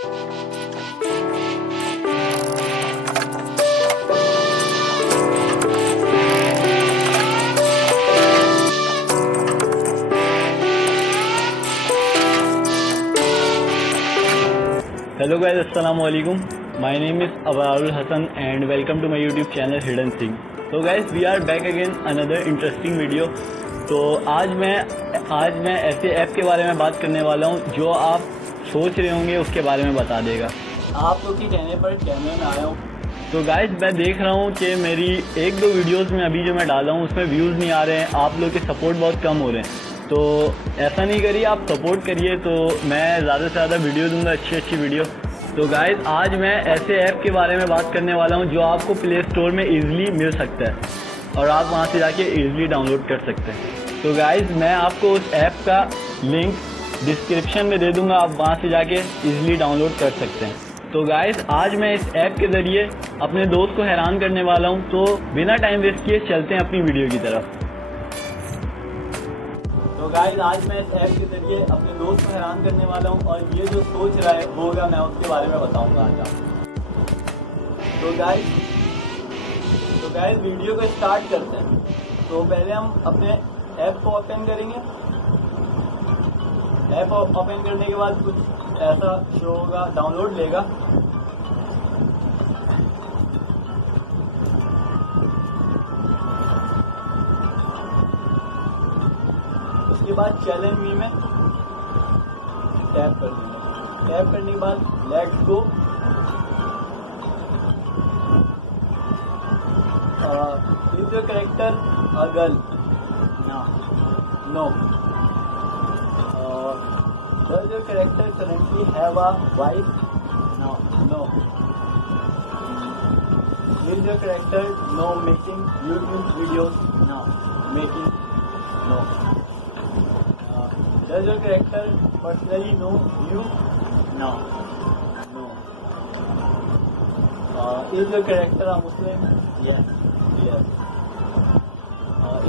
Hello guys, assalamu alaikum. My name is Abarul Hassan and welcome to my YouTube channel Hidden Thing. So guys, we are back again another interesting video. तो आज मैं ऐसे app के बारे में बात करने वाला हूँ जो आप सोच रहे होंगे उसके बारे में बता देगा। आप लोग के कहने पर कैमरे में आया हूँ। तो गाइज मैं देख रहा हूँ कि मेरी एक दो वीडियोस में अभी जो मैं डाला हूँ उसमें व्यूज़ नहीं आ रहे हैं, आप लोग के सपोर्ट बहुत कम हो रहे हैं। तो ऐसा नहीं करिए, आप सपोर्ट करिए तो मैं ज़्यादा से ज़्यादा वीडियो दूंगा, अच्छी वीडियो। तो गाइज़ आज मैं ऐसे ऐप के बारे में बात करने वाला हूँ जो आपको प्ले स्टोर में ईज़िली मिल सकता है और आप वहाँ से जाके ईज़िली डाउनलोड कर सकते हैं। तो गाइज़ मैं आपको उस ऐप का लिंक डिस्क्रिप्शन में दे दूँगा, आप वहाँ से जाके ईज़िली डाउनलोड कर सकते हैं। तो गाइज़ आज मैं इस ऐप के ज़रिए अपने दोस्त को हैरान करने वाला हूँ। तो बिना टाइम वेस्ट किए चलते हैं अपनी वीडियो की तरफ। तो गाइस आज मैं इस ऐप के जरिए अपने दोस्त को हैरान करने वाला हूँ और ये जो सोच रहा है होगा मैं उसके बारे में बताऊंगा आज आपको। तो गाइस वीडियो को स्टार्ट करते हैं। तो पहले हम अपने ऐप को ओपन करेंगे। ऐप ओपन करने के बाद कुछ ऐसा शो होगा, डाउनलोड लेगा। उसके बाद चैलेंज मी में टैप कर देंगे। टैप करने के बाद let's go. Is your character a girl? No. Does your character currently have a wife? No. Is your character no making YouTube videos? No. Making? No. Does your character personally know you? No. Is your character a Muslim? Yes.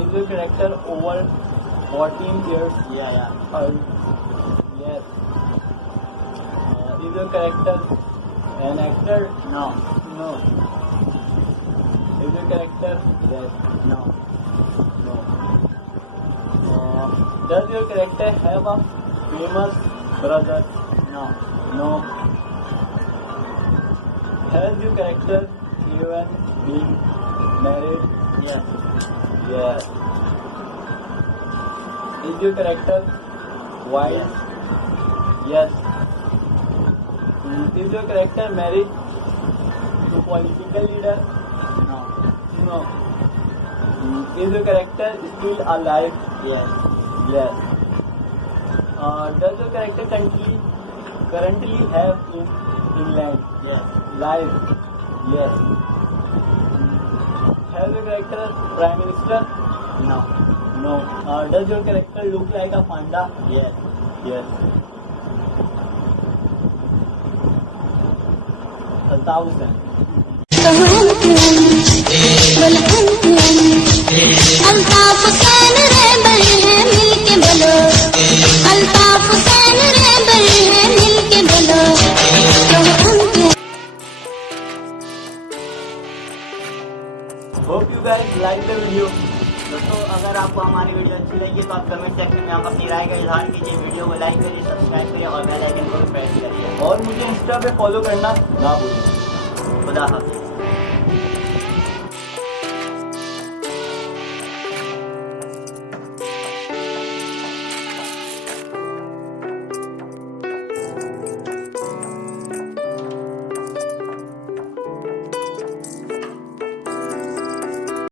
Is your character over 14 years? Yeah. Yes. Is your character an actor? No. Is your character dead? No. Does your character have a famous brother? No. Has your character even been married? Yes. Is your character white? Yes. Is your character married to political leader? No. Is your character still alive? Yes. Does your character currently have in England? Yes. Live? Yes. Has your character prime minister? No. Does your character look like a panda? Yes. 1000. Hope you guys like the video. दोस्तों अगर आपको हमारी video अच्छी लगी तो आप comment section में आप अपनी राय का इजहार कीजिए। वीडियो को लाइक करिए, सब्सक्राइब करिए और बेल आइकन को प्रेस करिए और मुझे इंस्टा पे फॉलो करना ना भूलिए। खुदा हाफिज़।